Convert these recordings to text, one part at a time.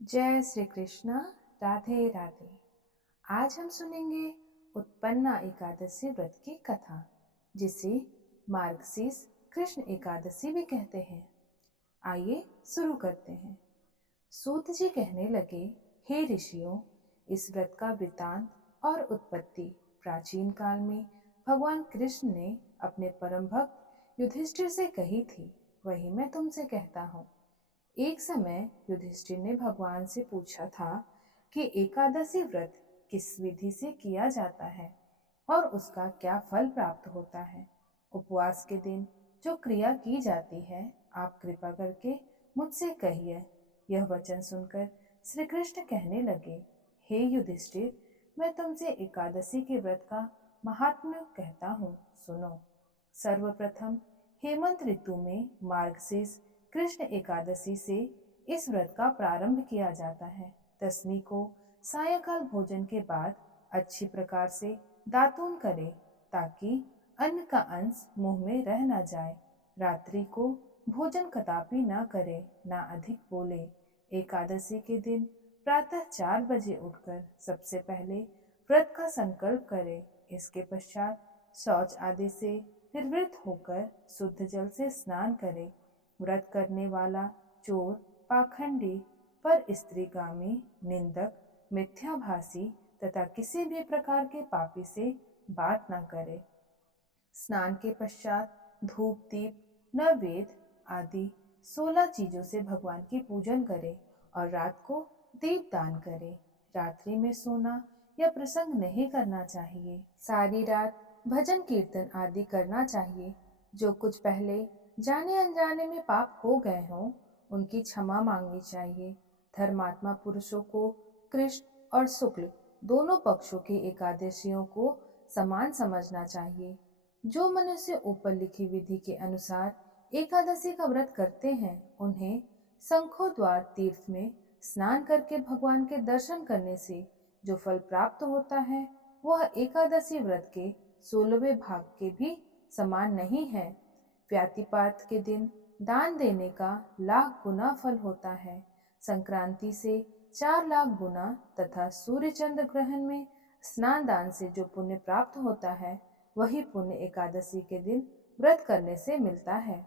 जय श्री कृष्ण। राधे राधे। आज हम सुनेंगे उत्पन्ना एकादशी व्रत की कथा, जिसे मार्गशीर्ष कृष्ण एकादशी भी कहते हैं। आइए शुरू करते हैं। सूत जी कहने लगे, हे ऋषियों, इस व्रत का वृतांत और उत्पत्ति प्राचीन काल में भगवान कृष्ण ने अपने परम भक्त युधिष्ठिर से कही थी। वही मैं तुमसे कहता हूँ। एक समय युधिष्ठिर ने भगवान से पूछा था कि एकादशी व्रत किस विधि से किया जाता है और उसका क्या फल प्राप्त होता है। उपवास के दिन जो क्रिया की जाती है, आप कृपा करके मुझसे कहिए। यह वचन सुनकर श्री कृष्ण कहने लगे, हे युधिष्ठिर, मैं तुमसे एकादशी के व्रत का महात्म्य कहता हूँ, सुनो। सर्वप्रथम हेमंत ऋतु में मार्गशीर्ष कृष्ण एकादशी से इस व्रत का प्रारंभ किया जाता है। दसवीं को सायंकाल भोजन के बाद अच्छी प्रकार से दातून करे, ताकि अन्न का अंश मुंह में रह न जाए। रात्रि को भोजन कदापि न करे, न अधिक बोले। एकादशी के दिन प्रातः 4 बजे उठकर सबसे पहले व्रत का संकल्प करे। इसके पश्चात शौच आदि से निर्वृत्त होकर शुद्ध जल से स्नान करे। व्रत करने वाला चोर, पाखंडी, पर स्त्रीगामी, निंदक, मिथ्याभासी तथा किसी भी प्रकार के पापी से बात न करे। स्नान के पश्चात धूप, दीप, नैवेद्य आदि 16 चीजों से भगवान की पूजन करे और रात को दीप दान करे। रात्रि में सोना या प्रसंग नहीं करना चाहिए। सारी रात भजन कीर्तन आदि करना चाहिए। जो कुछ पहले जाने अनजाने में पाप हो गए हों, उनकी क्षमा मांगनी चाहिए। धर्मात्मा पुरुषों को कृष्ण और शुक्ल दोनों पक्षों के एकादशियों को समान समझना चाहिए। जो मनुष्य ऊपर लिखी विधि के अनुसार एकादशी का व्रत करते हैं, उन्हें शंखोद्वार तीर्थ में स्नान करके भगवान के दर्शन करने से जो फल प्राप्त होता है, वह एकादशी व्रत के 16वें भाग के भी समान नहीं है। व्यातिपात के दिन दान देने का लाख गुना फल होता है। संक्रांति से 4 लाख गुना तथा सूर्य चंद्र ग्रहण में स्नान दान से जो पुण्य प्राप्त होता है, वही पुण्य एकादशी के दिन व्रत करने से मिलता है।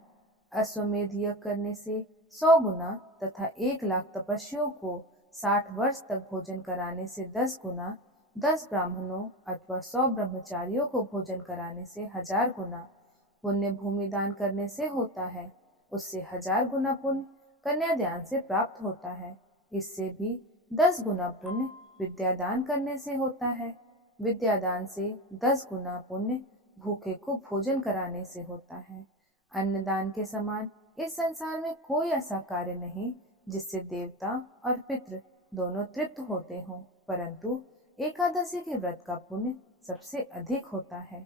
अश्वमेध यज्ञ करने से 100 गुना तथा 1 लाख तपस्वियों को 60 वर्ष तक भोजन कराने से 10 गुना, 10 ब्राह्मणों अथवा 100 ब्रह्मचारियों को भोजन कराने से 1000 गुना पुण्य भूमि दान करने से होता है। उससे 1000 गुना पुण्य कन्यादान से प्राप्त होता है। इससे भी 10 गुना पुण्य विद्यादान करने से होता है। विद्यादान से 10 गुना पुण्य भूखे को भोजन कराने से होता है। अन्नदान के समान इस संसार में कोई ऐसा कार्य नहीं जिससे देवता और पितृ दोनों तृप्त होते हों, परंतु एकादशी के व्रत का पुण्य सबसे अधिक होता है।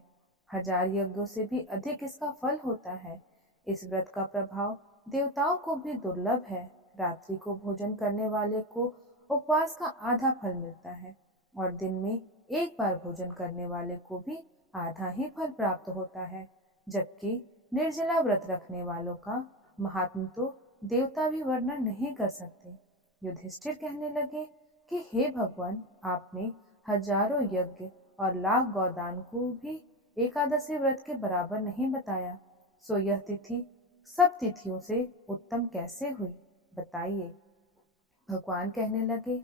1000 यज्ञों से भी अधिक इसका फल होता है। इस व्रत का प्रभाव देवताओं को भी दुर्लभ है। रात्रि को भोजन करने वाले को उपवास का आधा फल मिलता है और दिन में एक बार भोजन करने वाले को भी आधा ही फल प्राप्त होता है। जबकि निर्जला व्रत रखने वालों का महात्म तो देवता भी वर्णन नहीं कर सकते। युधिष्ठिर कहने लगे कि हे भगवान, आपने हजारों यज्ञ और लाख गौदान को भी एकादशी व्रत के बराबर नहीं बताया, सो यह तिथि सब तिथियों से उत्तम कैसे हुई, बताइए। भगवान कहने लगे,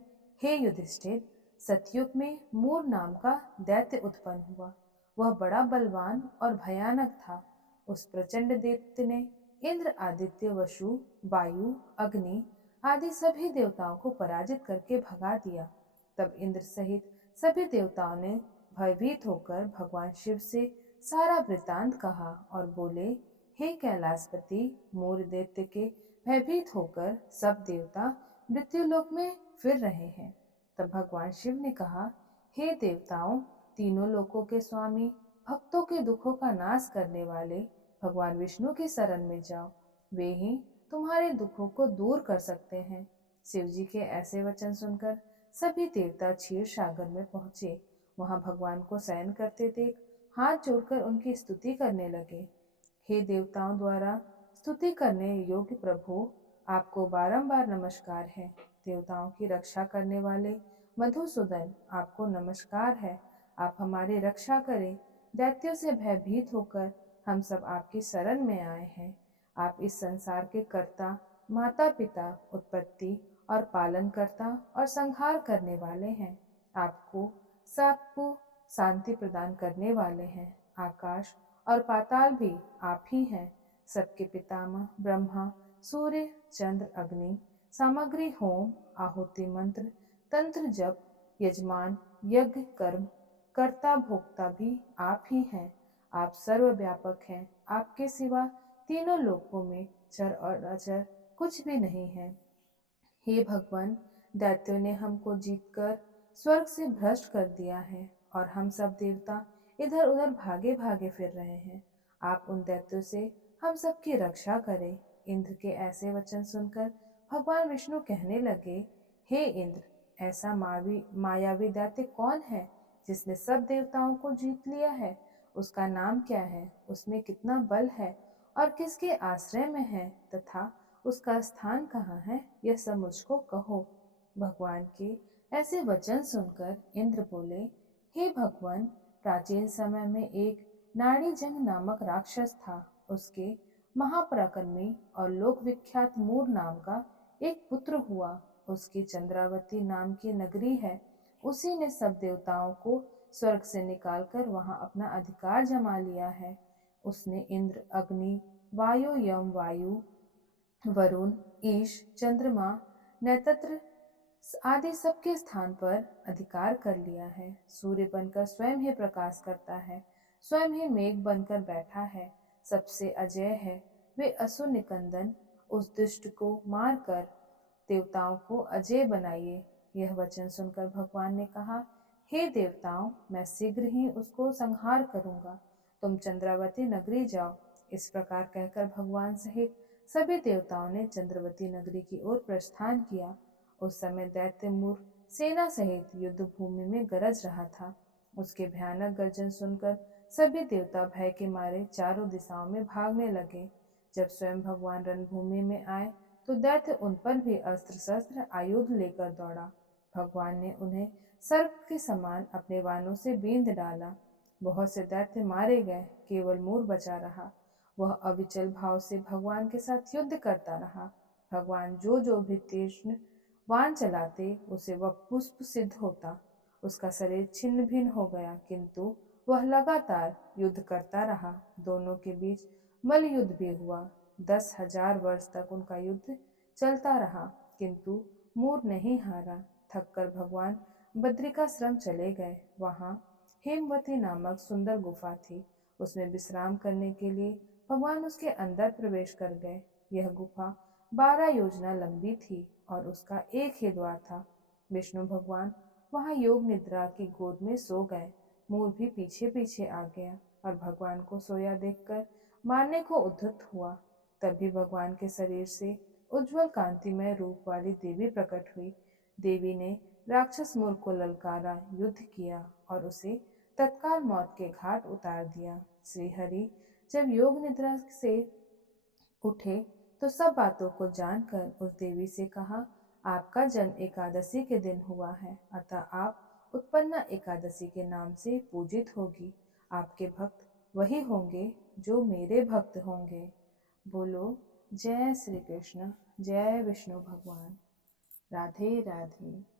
हे युधिष्ठिर, सतयुग में मूर नाम का दैत्य उत्पन्न हुआ। वह बड़ा बलवान और भयानक था। उस प्रचंड दैत्य ने इंद्र, आदित्य, वसु, वायु, अग्नि आदि सभी देवताओं को पराजित करके भगा दिया। तब इंद्र सहित सभी देवताओं ने भयभीत होकर भगवान शिव से सारा वृतांत कहा और बोले, हे कैलाशपति, मूर दैत्य के भयभीत होकर सब देवता मृत्युलोक में फिर रहे हैं। तब भगवान शिव ने कहा, हे देवताओं, तीनों लोकों के स्वामी, भक्तों के दुखों का नाश करने वाले भगवान विष्णु की शरण में जाओ। वे ही तुम्हारे दुखों को दूर कर सकते हैं। शिव जी के ऐसे वचन सुनकर सभी देवता क्षीर सागर में पहुंचे। वहां भगवान को शयन करते देख हाथ जोड़कर उनकी स्तुति करने लगे। हे देवताओं द्वारा स्तुति करने योग्य प्रभु, आपको बारंबार नमस्कार है। देवताओं की रक्षा करने वाले मधुसूदन, आपको नमस्कार है। आप हमारी रक्षा करें। दैत्यों से भयभीत होकर हम सब आपकी शरण में आए हैं। आप इस संसार के कर्ता, माता पिता, उत्पत्ति और पालन करता और संहार करने वाले हैं। आपको सबको शांति प्रदान करने वाले हैं। आकाश और पाताल भी आप ही हैं। सबके पितामह ब्रह्मा, सूर्य, चंद्र, अग्नि, सामग्री, होम, आहुति, मंत्र, तंत्र, जप, यजमान, यज्ञ, कर्म, कर्ता, भोक्ता भी आप ही हैं। आप सर्वव्यापक हैं। आपके सिवा तीनों लोकों में चर और अचर कुछ भी नहीं है। हे भगवान, दैत्यों ने हमको जीतकर स्वर्ग से भ्रष्ट कर दिया है और हम सब देवता इधर उधर भागे भागे फिर रहे हैं। आप उन दैत्यों से हम सब की रक्षा करें। इंद्र के ऐसे वचन सुनकर भगवान विष्णु कहने लगे, हे इंद्र, ऐसा मायावी दैत्य कौन है जिसने सब देवताओं को जीत लिया है? उसका नाम क्या है? उसमें कितना बल है और किसके आश्रय में है तथा उसका स्थान कहाँ है? यह सब मुझको कहो। भगवान के ऐसे वचन सुनकर इंद्र बोले, हे भगवान, प्राचीन समय में एक नाड़ीजंग नामक राक्षस था। उसके महापराक्रमी और लोक विख्यात मूर नाम का एक पुत्र हुआ। उसकी चंद्रावती नाम की नगरी है। उसी ने सब देवताओं को स्वर्ग से निकालकर वहां अपना अधिकार जमा लिया है। उसने इंद्र, अग्नि, वायु, यम, वायु, वरुण, ईश, चंद्रमा, नक्षत्र आदि सबके स्थान पर अधिकार कर लिया है। सूर्य बनकर स्वयं ही प्रकाश करता है, स्वयं ही मेघ बनकर बैठा है, सबसे अजय है। वे असुर निकंदन उस दुष्ट को मारकर देवताओं को अजय बनाइए। यह वचन सुनकर भगवान ने कहा, हे देवताओं, मैं शीघ्र ही उसको संहार करूंगा। तुम चंद्रावती नगरी जाओ। इस प्रकार कहकर भगवान सहित सभी देवताओं ने चंद्रवती नगरी की ओर प्रस्थान किया। उस समय दैत्य मूर सेना सहित युद्ध भूमि में गरज रहा था। उसके भयानक गर्जन सुनकर सभी देवता भय के मारे चारों दिशाओं में भागने लगे। जब स्वयं भगवान रणभूमि में आए तो दैत्य उन पर भी अस्त्र शस्त्र आयुध लेकर दौड़ा। भगवान ने उन्हें सर्प के समान अपने बाणों से बींध डाला। बहुत से दैत्य मारे गए, केवल मूर बचा रहा। वह अविचल भाव से भगवान के साथ युद्ध करता रहा। भगवान जो भी तीक्ष्ण बाण चलाते उसे वह पुष्प सिद्ध होता। उसका शरीर छिन्न भिन्न हो गया, किंतु वह लगातार युद्ध करता रहा। दोनों के बीच मल्ल युद्ध भी हुआ। 10,000 वर्ष तक उनका युद्ध चलता रहा, किंतु मूर नहीं हारा। थककर भगवान बद्रिकाश्रम चले गए। वहां हेमवती नामक सुंदर गुफा थी। उसमें विश्राम करने के लिए भगवान उसके अंदर प्रवेश कर गए। यह गुफा 12 योजना लंबी थी और उसका एक ही द्वार था। विष्णु भगवान वहां योग निद्रा की गोद में सो गए। मूर भी पीछे पीछे आ गया और भगवान को सोया देखकर मारने को उद्यत हुआ। तभी भगवान के शरीर से उज्जवल कांतिमय रूप वाली देवी प्रकट हुई। देवी ने राक्षस मूर को ललकारा, युद्ध किया और उसे तत्काल मौत के घाट उतार दिया। श्री हरि जब योग निद्रा से उठे तो सब बातों को जानकर उस देवी से कहा, आपका जन्म एकादशी के दिन हुआ है, अतः आप उत्पन्ना एकादशी के नाम से पूजित होगी। आपके भक्त वही होंगे जो मेरे भक्त होंगे। बोलो जय श्री कृष्ण, जय विष्णु भगवान। राधे राधे।